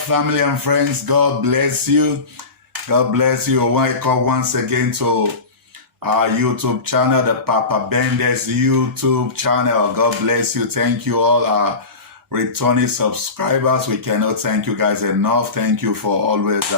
family and friends. God bless you. God bless you. Welcome once again to our YouTube channel, the Papa Bendes YouTube channel. God bless you. Thank you all our returning subscribers. We cannot thank you guys enough. Thank you for always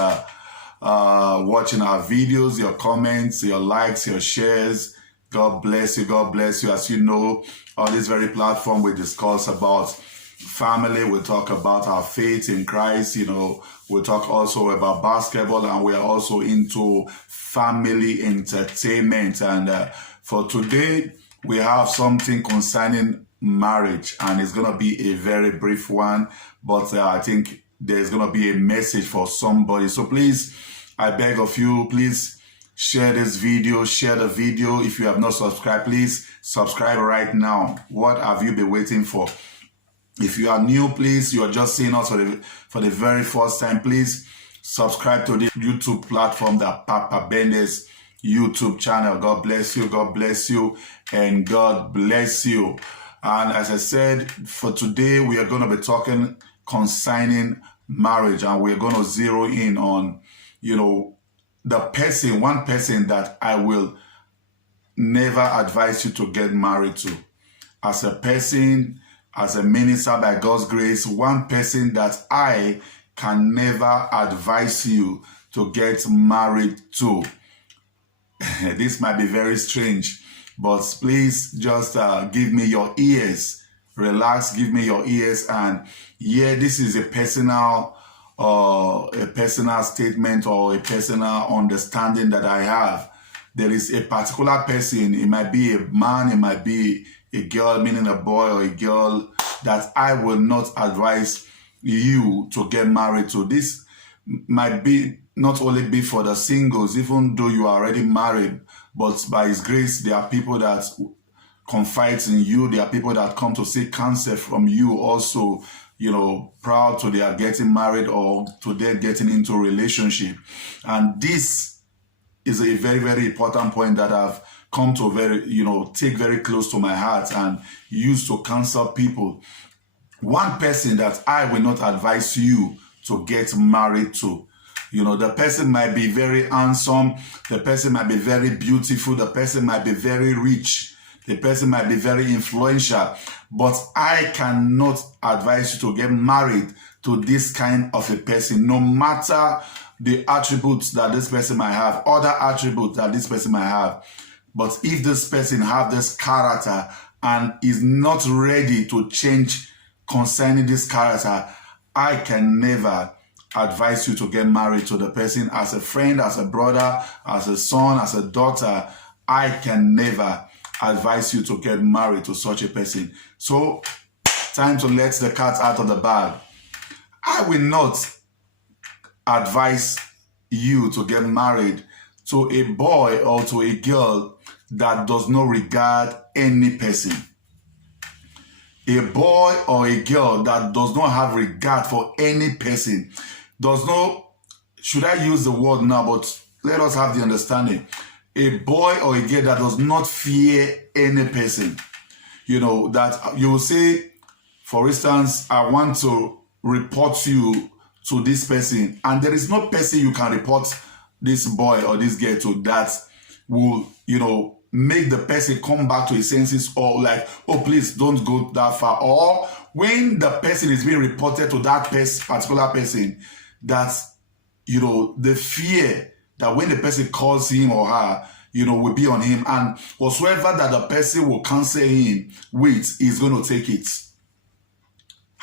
watching our videos, your comments, your likes, your shares. God bless you. God bless you. As you know, on this very platform, we discuss about family. We talk about our faith in Christ. You know, we talk also about basketball, and we are also into family entertainment. And for today, we have something concerning marriage, and it's going to be a very brief one, but I think there's going to be a message for somebody. So please, I beg of you, please share this video, share the video. If you have not subscribed, please subscribe right now. What have you been waiting for? If you are new, please, you are just seeing us for the very first time, please subscribe to the YouTube platform, the Papa Bendes YouTube channel. God bless you, God bless you, and God bless you. And as I said, for today, we are going to be talking concerning marriage, and we're going to zero in on, you know, the person, one person that I will never advise you to get married to. As a person, as a minister by God's grace, one person that I can never advise you to get married to. This might be very strange, but please just give me your ears. Relax, give me your ears. And yeah, this is a personal statement or a personal understanding that I have. There is a particular person, it might be a man, it might be a girl, meaning a boy or a girl, that I will not advise you to get married to. This might be not only be for the singles, even though you are already married, but by His grace, there are people that confide in you. There are people that come to seek counsel from you also, you know, proud to their getting married or to their getting into a relationship. And this is a very, very important point that I've come to take very close to my heart and use to counsel people. One person that I will not advise you to get married to. You know, the person might be very handsome, the person might be very beautiful, the person might be very rich, the person might be very influential, but I cannot advise you to get married to this kind of a person, no matter the attributes that this person might have, other attributes that this person might have. But if this person have this character and is not ready to change concerning this character, I can never advise you to get married to the person. As a friend, as a brother, as a son, as a daughter, I can never advise you to get married to such a person. So, time to let the cat out of the bag. I will not advise you to get married to a boy or to a girl that does not regard any person. A boy or a girl that does not have regard for any person, does not, should I use the word now, but let us have the understanding. A boy or a girl that does not fear any person. You know, that you will say, for instance, I want to report you to this person, and there is no person you can report this boy or this girl to that will, you know, make the person come back to his senses, or like, oh, please don't go that far. Or when the person is being reported to that particular person, that, you know, the fear that when the person calls him or her, you know, will be on him, and whatsoever that the person will counsel him with, is going to take it.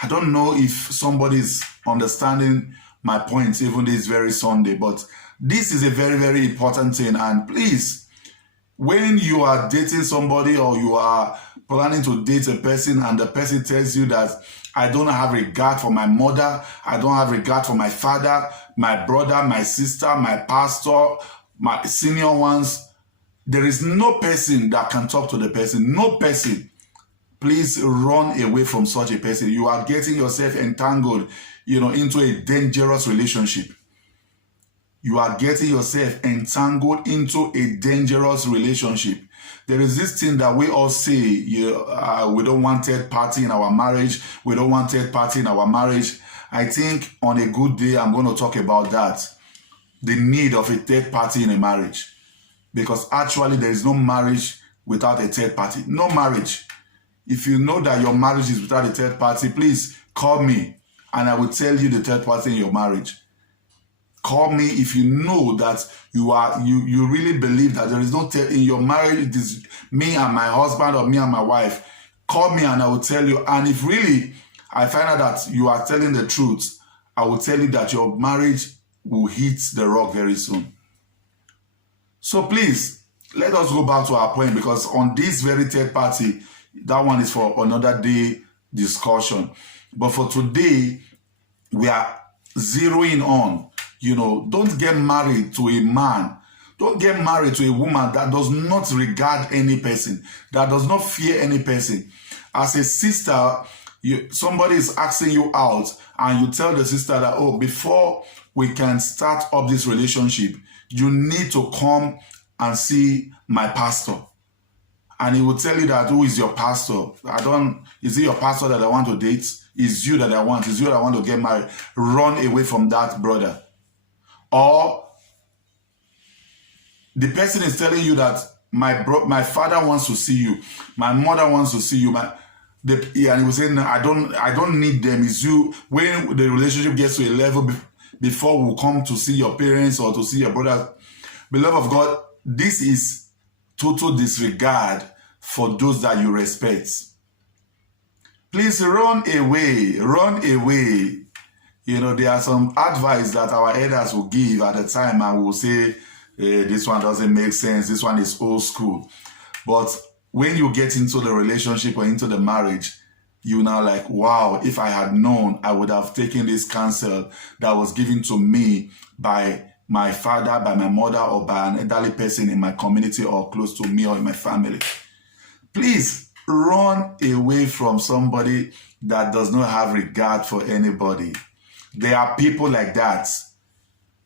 I don't know if somebody's understanding my point, even this very Sunday, but this is a very, very important thing. And please, when you are dating somebody or you are planning to date a person and the person tells you that I don't have regard for my mother, I don't have regard for my father, my brother, my sister, my pastor, my senior ones, there is no person that can talk to the person, no person. Please run away from such a person. You are getting yourself entangled, you know, into a dangerous relationship. You are getting yourself entangled into a dangerous relationship. There is this thing that we all say, we don't want third party in our marriage. We don't want third party in our marriage. I think on a good day, I'm going to talk about that. The need of a third party in a marriage. Because actually, there is no marriage without a third party. No marriage. If you know that your marriage is without a third party, please call me and I will tell you the third party in your marriage. Call me if you know that you really believe that there is no third in your marriage. It is me and my husband or me and my wife. Call me and I will tell you. And if really I find out that you are telling the truth, I will tell you that your marriage will hit the rock very soon. So please, let us go back to our point, because on this very third party, that one is for another day discussion. But for today, we are zeroing on, don't get married to a man. Don't get married to a woman that does not regard any person, that does not fear any person. As a sister, somebody is asking you out and you tell the sister that, oh, before we can start up this relationship, you need to come and see my pastor. And he will tell you that, who is your pastor? Is it your pastor that I want to date? Is you that I want? Is you that I want to get married? Run away from that brother. Or the person is telling you that my father wants to see you, my mother wants to see you, and he was saying, no, I don't need them. It's you. When the relationship gets to a level before we come to see your parents or to see your brother, beloved of God, this is total disregard for those that you respect. Please run away. Run away. There are some advice that our elders will give at the time and will say, this one doesn't make sense. This one is old school. But when you get into the relationship or into the marriage, you now like, wow, if I had known, I would have taken this counsel that was given to me by my father, by my mother, or by an elderly person in my community or close to me or in my family. Please run away from somebody that does not have regard for anybody. There are people like that.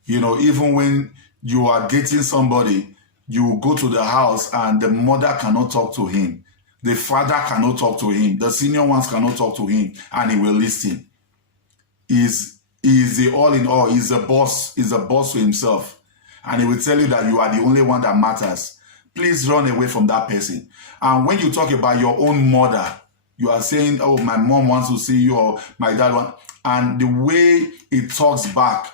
Even when you are dating somebody, you go to the house and the mother cannot talk to him. The father cannot talk to him. The senior ones cannot talk to him, and he will listen. He's the all in all. He's a boss. He's a boss to himself. And he will tell you that you are the only one that matters. Please run away from that person. And when you talk about your own mother, you are saying, oh, my mom wants to see you, or my dad wants. And the way it talks back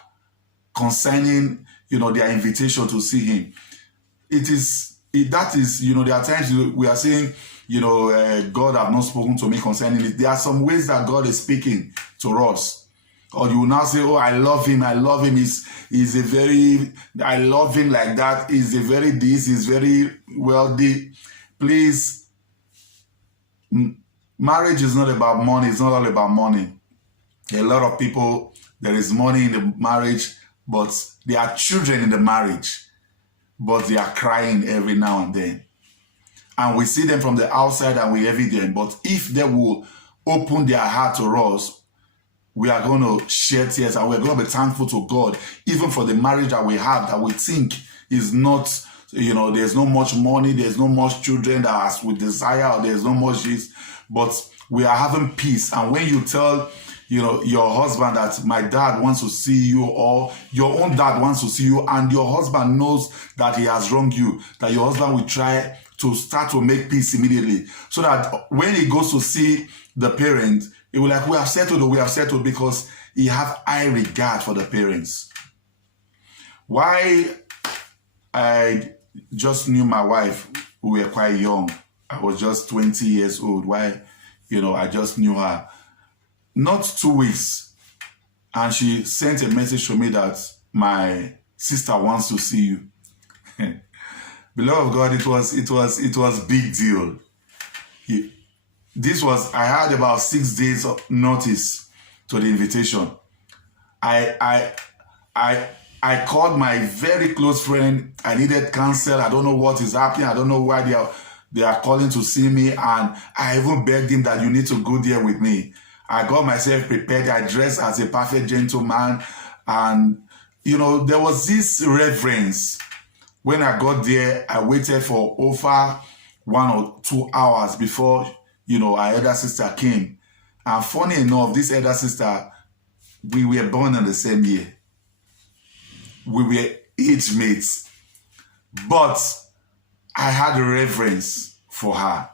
concerning, their invitation to see him, there are times we are saying, God have not spoken to me concerning it. There are some ways that God is speaking to us. Or you will now say, oh, I love him. I love him. I love him like that. He's very wealthy. Please, marriage is not about money. It's not all about money. A lot of people, there is money in the marriage, but there are children in the marriage, but they are crying every now and then. And we see them from the outside and we envy them. But if they will open their heart to us, we are going to shed tears and we're going to be thankful to God, even for the marriage that we have, that we think is not, there's no much money, there's no much children that as we desire, or there's no much this, but we are having peace. And when you tell, your husband that my dad wants to see you, or your own dad wants to see you, and your husband knows that he has wronged you, that your husband will try to start to make peace immediately, so that when he goes to see the parent, he will like, we have settled, because he have high regard for the parents. Why I just knew my wife, we were quite young. I was just 20 years old. Why, I just knew her. Not 2 weeks, and she sent a message to me that my sister wants to see you. Beloved of God, it was big deal. I had about 6 days of notice to the invitation. I called my very close friend. I needed counsel. I don't know what is happening. I don't know why they are calling to see me. And I even begged him that you need to go there with me. I got myself prepared. I dressed as a perfect gentleman. And, there was this reverence. When I got there, I waited for over 1 or 2 hours before, our elder sister came. And funny enough, this elder sister, We were born in the same year. We were age mates. But I had a reverence for her.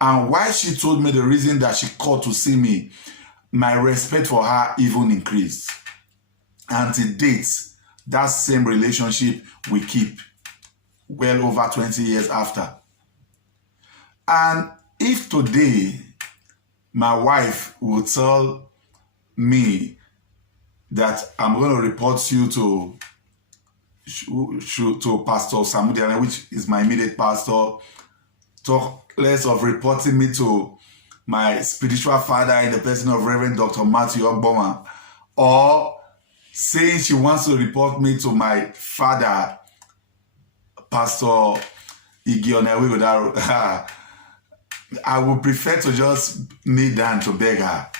And while she told me the reason that she called to see me, my respect for her even increased. And to date, that same relationship we keep well over 20 years after. And if today my wife will tell me that I'm going to report you to Pastor Samudiana, which is my immediate pastor, talk less of reporting me to my spiritual father in the person of Reverend Dr. Matthew Ogboma, or saying she wants to report me to my father, Pastor Igionewi, I would prefer to just kneel down to beg her.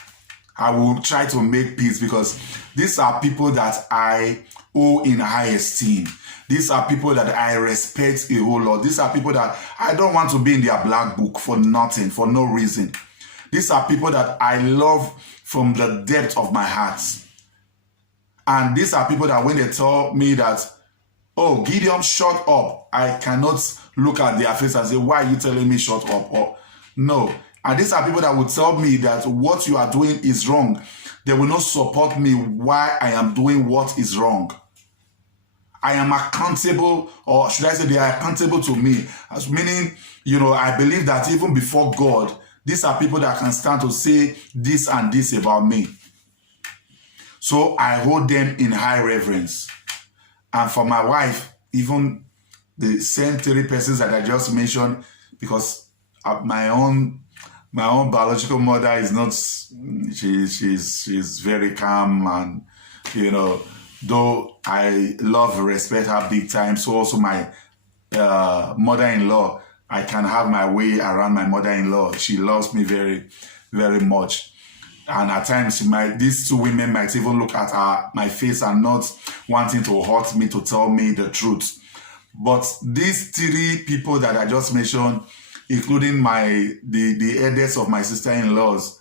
I will try to make peace, because these are people that I hold in high esteem. These are people that I respect a whole lot. These are people that I don't want to be in their black book for nothing, for no reason. These are people that I love from the depth of my heart. And these are people that when they tell me that, oh, Gideon, shut up, I cannot look at their face and say, why are you telling me shut up? Or no. And these are people that will tell me that what you are doing is wrong. They will not support me why I am doing what is wrong. I am accountable, or should I say they are accountable to me. As meaning, I believe that even before God, these are people that can stand to say this and this about me. So I hold them in high reverence. And for my wife, even the same 3 persons that I just mentioned, because my own biological mother is not, she's very calm, and though I love and respect her big time, so also my mother-in-law, I can have my way around my mother-in-law. She loves me very, very much. And at times, these 2 women might even look at my face and not wanting to hurt me, to tell me the truth. But these 3 people that I just mentioned, including the elders of my sister-in-laws,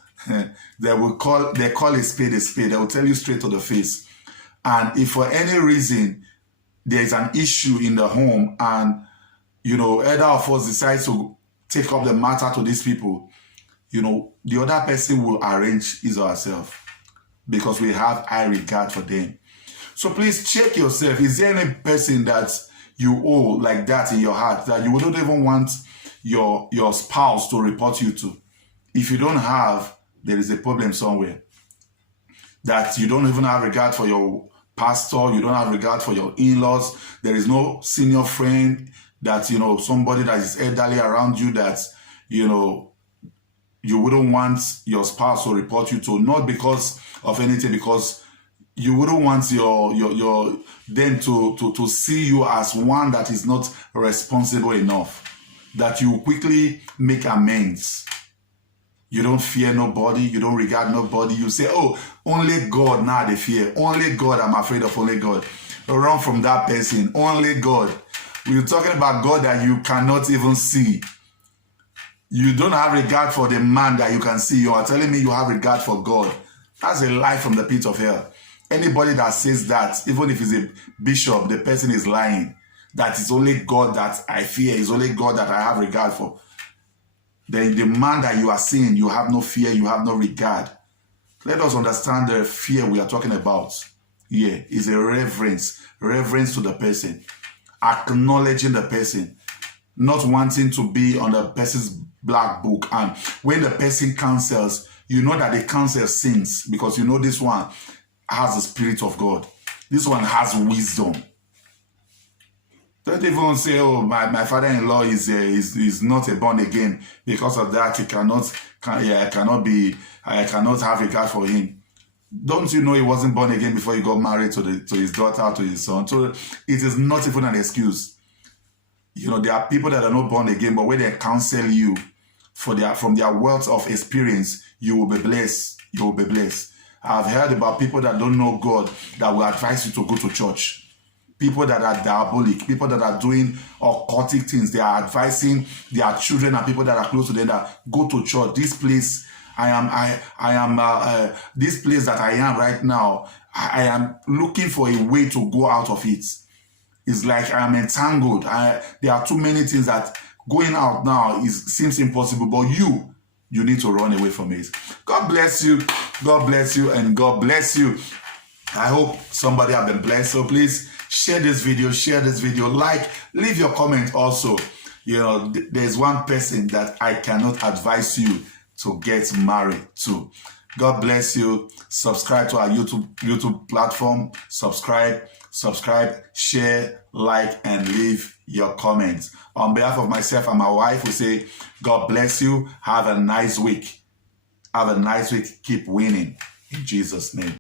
they call a spade a spade. They will tell you straight to the face. And if for any reason there is an issue in the home, and either of us decides to take up the matter to these people, the other person will arrange his or herself, because we have high regard for them. So please check yourself. Is there any person that you owe like that in your heart, that you wouldn't even want your spouse to report you to? If you don't have, there is a problem somewhere. That you don't even have regard for your pastor, you don't have regard for your in-laws. There is no senior friend that, somebody that is elderly around you that, you wouldn't want your spouse to report you to, not because of anything, because you wouldn't want them to see you as one that is not responsible enough, that you quickly make amends. You don't fear nobody, you don't regard nobody. You say, oh, only God now they fear. Only God, I'm afraid of only God. Run from that person. Only God. We're talking about God that you cannot even see. You don't have regard for the man that you can see. You are telling me you have regard for God. That's a lie from the pit of hell. Anybody that says that, even if it's a bishop, the person is lying. That is only God that I fear, is only God that I have regard for. Then the man that you are seeing, you have no fear, you have no regard. Let us understand the fear we are talking about. Yeah, is a reverence to the person, acknowledging the person, not wanting to be on the person's black book. And when the person counsels, you know that the counsel sins, because you know this one has the Spirit of God. This one has wisdom. Don't even say, oh, my father-in-law is not a born again. Because of that, I cannot have regard for him. Don't you know he wasn't born again before he got married to his daughter, to his son? So it is not even an excuse. There are people that are not born again, but when they counsel you from their wealth of experience, you will be blessed. You will be blessed. I've heard about people that don't know God that will advise you to go to church. People that are diabolic, people that are doing occultic things, they are advising their children and people that are close to them that go to church. This place this place that I am right now, I am looking for a way to go out of it. It's like I am entangled. There are too many things that going out now seems impossible, but you need to run away from it. God bless you. God bless you, and God bless you. I hope somebody have been blessed. So please share this video, like, leave your comment also. You know, there's one person that I cannot advise you to get married to. God bless you. Subscribe to our YouTube platform. Subscribe, share, like, and leave your comments. On behalf of myself and my wife, we say, God bless you. Have a nice week. Have a nice week. Keep winning. In Jesus' name.